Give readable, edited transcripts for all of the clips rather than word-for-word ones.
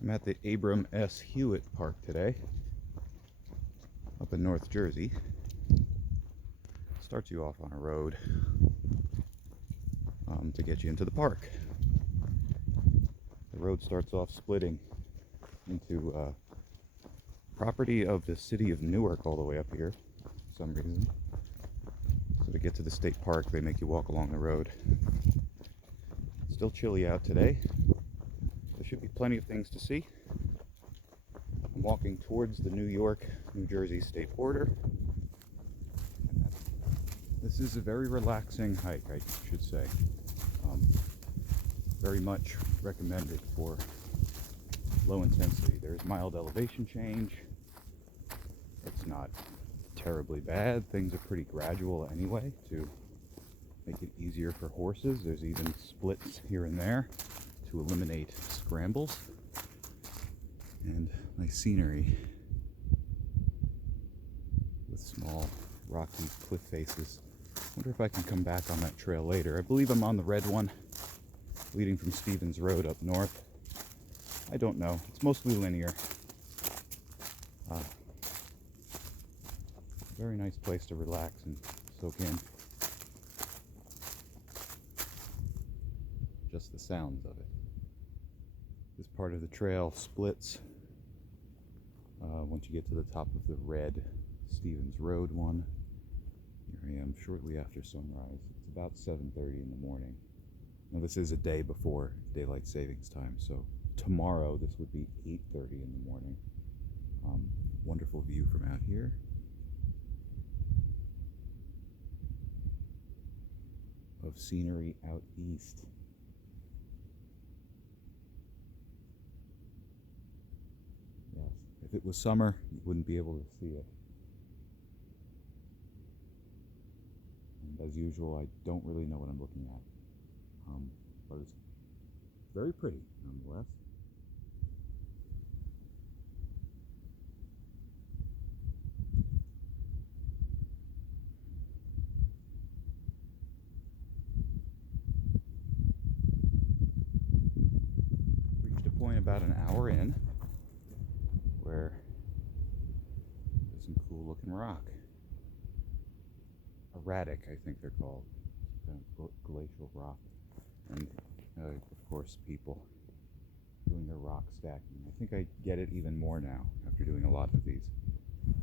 I'm at the Abram S. Hewitt Park today, up in North Jersey. Starts you off on a road to get you into the park. The road starts off splitting into property of the city of Newark all the way up here for some reason. So to get to the state park, they make you walk along the road. Still chilly out today. There should be plenty of things to see. I'm walking towards the New York-New Jersey state border. This is a very relaxing hike, I should say. Very much recommended for low intensity. There's mild elevation change. It's not terribly bad. Things are pretty gradual anyway to make it easier for horses. There's even splits here and there to eliminate scrambles. And nice scenery with small rocky cliff faces. Wonder if I can come back on that trail later. I believe I'm on the red one leading from Stevens Road up north. I don't know. It's mostly linear. Very nice place to relax and soak in. Just the sounds of it. This part of the trail splits once you get to the top of the red Stevens Road one. Here I am shortly after sunrise. It's about 7:30 in the morning. Now this is a day before daylight savings time, so tomorrow this would be 8:30 in the morning. Wonderful view from out here. Of scenery out east. Yes, if it was summer, you wouldn't be able to see it. And as usual, I don't really know what I'm looking at. But it's very pretty, nonetheless. Reached a point about an hour in where there's some cool looking rock. Erratic, I think they're called. Glacial Rock. And of course people doing their rock stacking. I think I get it even more now after doing a lot of these.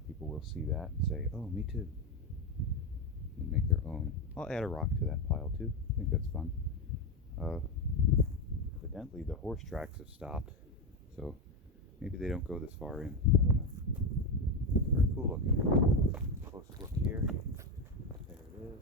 People will see that and say, oh, me too. And make their own. I'll add a rock to that pile too. I think that's fun. Evidently the horse tracks have stopped, so maybe they don't go this far in. I don't know. Very cool looking. Close look here. There it is.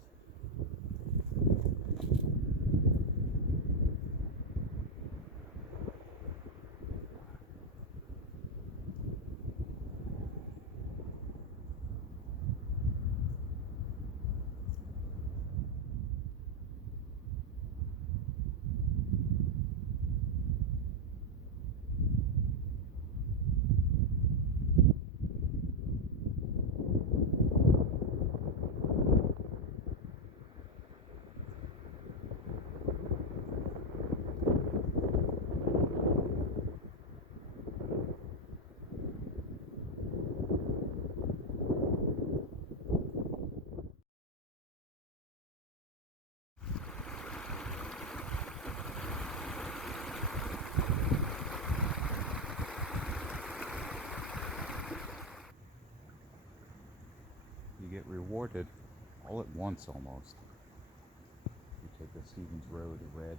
Get rewarded all at once almost. You take the Stevens Road red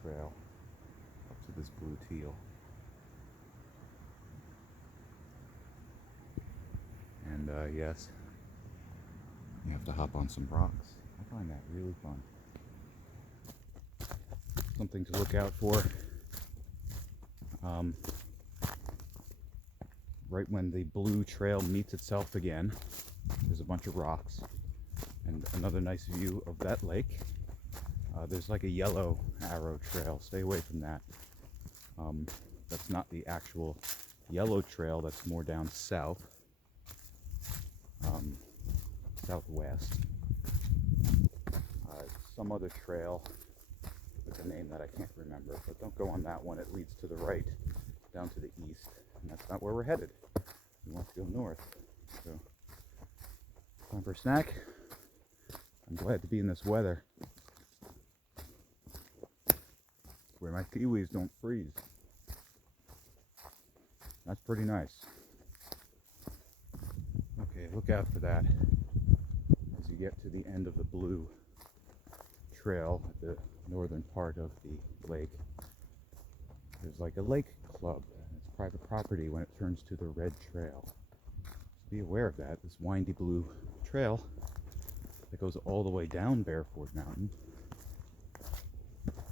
trail up to this blue teal. And yes, you have to hop on some rocks. I find that really fun. Something to look out for. Right when the blue trail meets itself again, there's a bunch of rocks and another nice view of that lake. There's like a yellow arrow trail. Stay away from that. That's not the actual yellow trail. That's more down south, southwest. Some other trail with a name that I can't remember, but don't go on that one. It leads to the right down to the east, and that's not where we're headed. We want to go north. So, time for a snack. I'm glad to be in this weather where my kiwis don't freeze. That's pretty nice. Okay, look out for that as you get to the end of the blue trail at the northern part of the lake. There's like a lake club. It's private property when it turns to the red trail. So be aware of that. This windy blue trail that goes all the way down Bearfort Mountain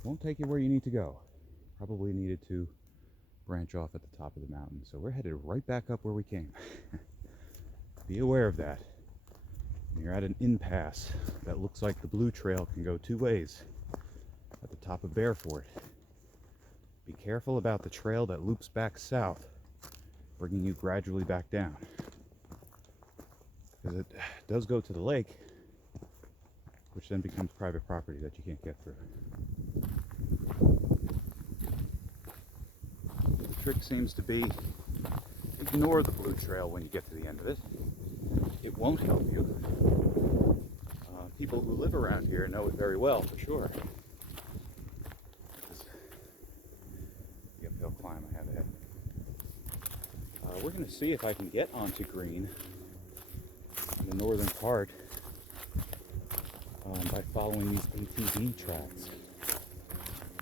won't take you where you need to go. Probably needed to branch off at the top of the mountain. So we're headed right back up where we came. Be aware of that. You're at an impasse that looks like the blue trail can go two ways at the top of Bearfort. Be careful about the trail that loops back south, bringing you gradually back down. Because it does go to the lake, which then becomes private property that you can't get through. The trick seems to be ignore the blue trail when you get to the end of it. It won't help you. People who live around here know it very well, for sure. The uphill climb I have ahead. We're going to see if I can get onto green in the northern part by following these ATV tracks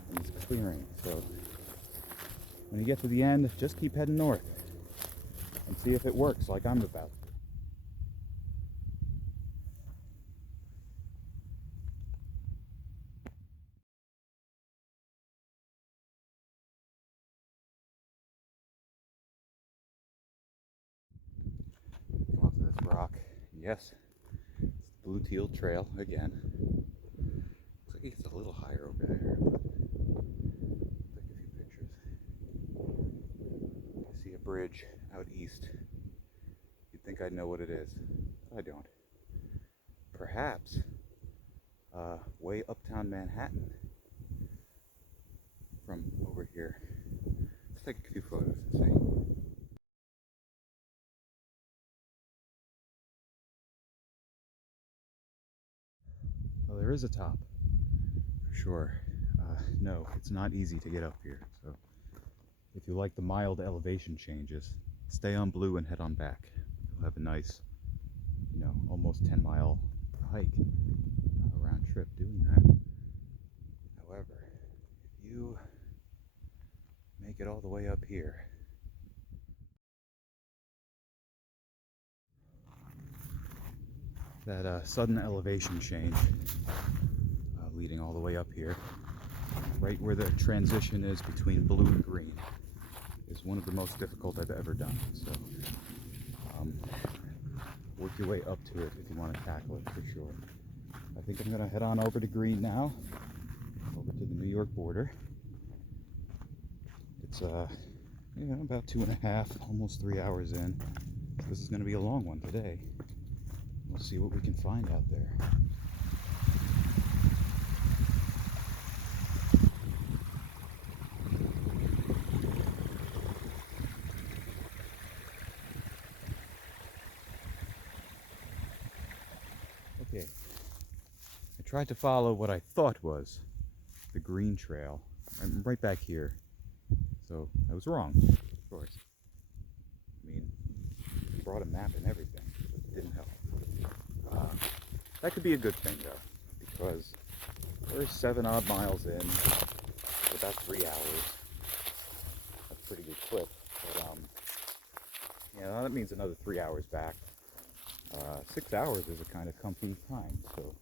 in this clearing. So when you get to the end, just keep heading north and see if it works like I'm about to. Come up to this rock. Yes, it's the Blue Teal Trail again. Looks like it gets a little higher over there. Take a few pictures. I see a bridge out east. You'd think I'd know what it is, but I don't. Perhaps way uptown Manhattan from over here. Let's take a few photos and see. Well, there is a top, for sure. No, it's not easy to get up here, so if you like the mild elevation changes, stay on blue and head on back. You'll have a nice, almost 10-mile hike, round trip doing that. However, if you make it all the way up here, that sudden elevation change leading all the way up here, right where the transition is between blue and green, is one of the most difficult I've ever done. So work your way up to it if you want to tackle it, for sure. I think I'm going to head on over to green now, over to the New York border. It's about 2.5, almost 3 hours in. This is going to be a long one today. We'll see what we can find out there. Okay, I tried to follow what I thought was the green trail. I'm right back here, so I was wrong, of course. I mean, I brought a map and everything, but it didn't help. That could be a good thing, though, because we're 7 odd miles in, about 3 hours. That's a pretty good clip, but that means another 3 hours back. 6 hours is a kind of comfy time, so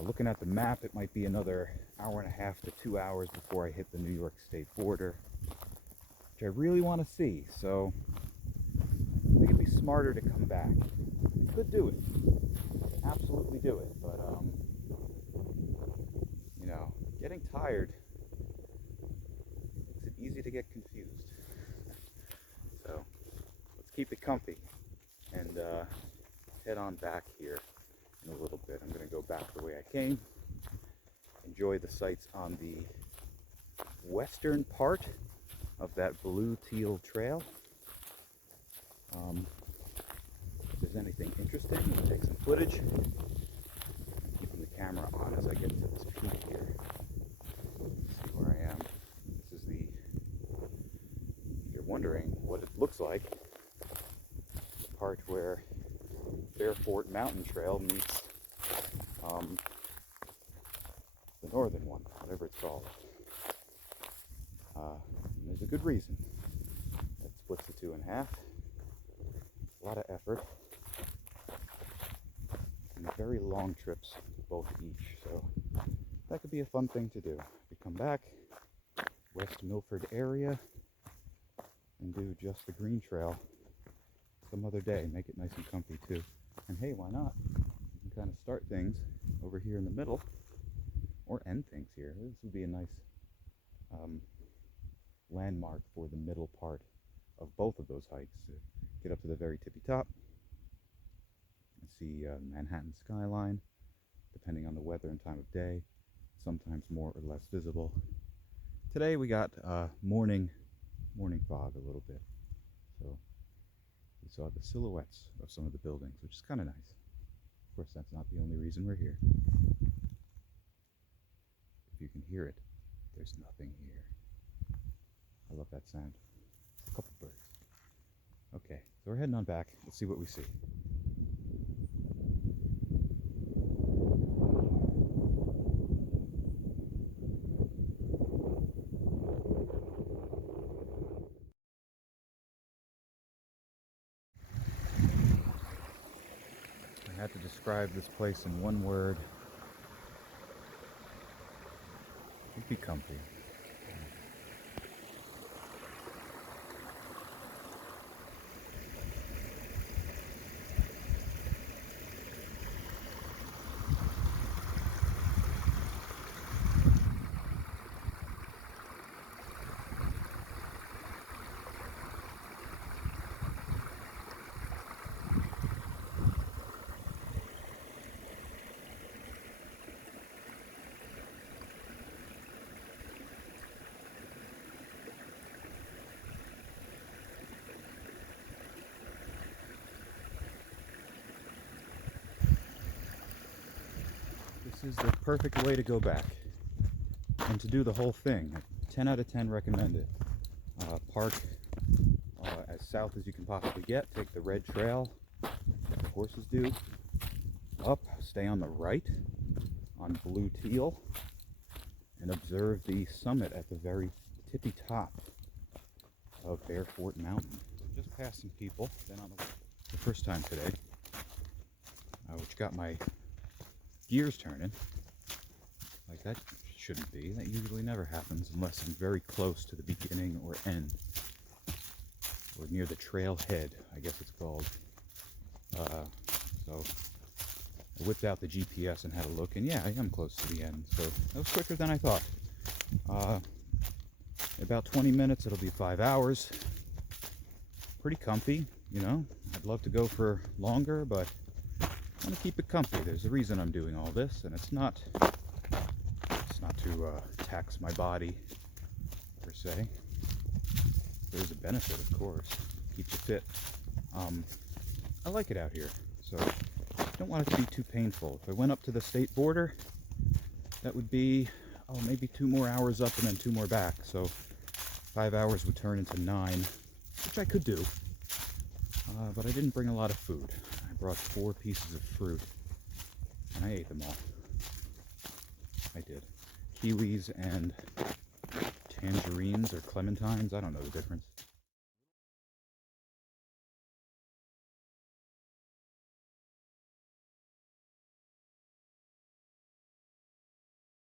looking at the map, it might be another 1.5 to 2 hours before I hit the New York State border, which I really want to see. So I think it'd be smarter to come back. I could do it, absolutely do it, but getting tired makes it easy to get confused. So let's keep it comfy and head on back here in a little bit. I'm going to go back the way I came, enjoy the sights on the western part of that blue teal trail. If there's anything interesting, we'll take some footage. Keeping the camera on as I get to this peak here. Let's see where I am. This is if you're wondering what it looks like, the part where Bearfort Mountain Trail meets the northern one, whatever it's called. And there's a good reason. That splits the two in half. A lot of effort. And very long trips, both each. So that could be a fun thing to do. We come back, West Milford area, and do just the green trail some other day. Make it nice and comfy too. And hey, why not? You can kind of start things over here in the middle, or end things here. This would be a nice landmark for the middle part of both of those hikes. To get up to the very tippy top and see Manhattan skyline, depending on the weather and time of day, sometimes more or less visible. Today we got morning fog a little bit, so we saw the silhouettes of some of the buildings, which is kind of nice. Of course, that's not the only reason we're here. If you can hear it, there's nothing here. I love that sound. A couple birds. Okay, so we're heading on back. Let's see what we see. I had to describe this place in one word. It'd be comfy. This is the perfect way to go back and to do the whole thing. 10 out of 10 recommend it. Park as south as you can possibly get. Take the red trail that the horses do. Up, stay on the right on blue teal, and observe the summit at the very tippy top of Bearfort Mountain. Just passed some people. Been on the first time today, which got my gears turning. Like that shouldn't be. That usually never happens unless I'm very close to the beginning or end, or near the trailhead, I guess it's called. So I whipped out the GPS and had a look, and yeah, I am close to the end. So that was quicker than I thought. About 20 minutes, it'll be 5 hours. Pretty comfy, you know. I'd love to go for longer, but I want to keep it comfy. There's a reason I'm doing all this, and it's not to tax my body per se. There's a benefit, of course. Keeps you fit. I like it out here, so I don't want it to be too painful. If I went up to the state border, that would be maybe 2 more hours up and then 2 more back. So 5 hours would turn into 9, which I could do. But I didn't bring a lot of food. I brought 4 pieces of fruit, and I ate them all. I did. Kiwis and tangerines or clementines, I don't know the difference.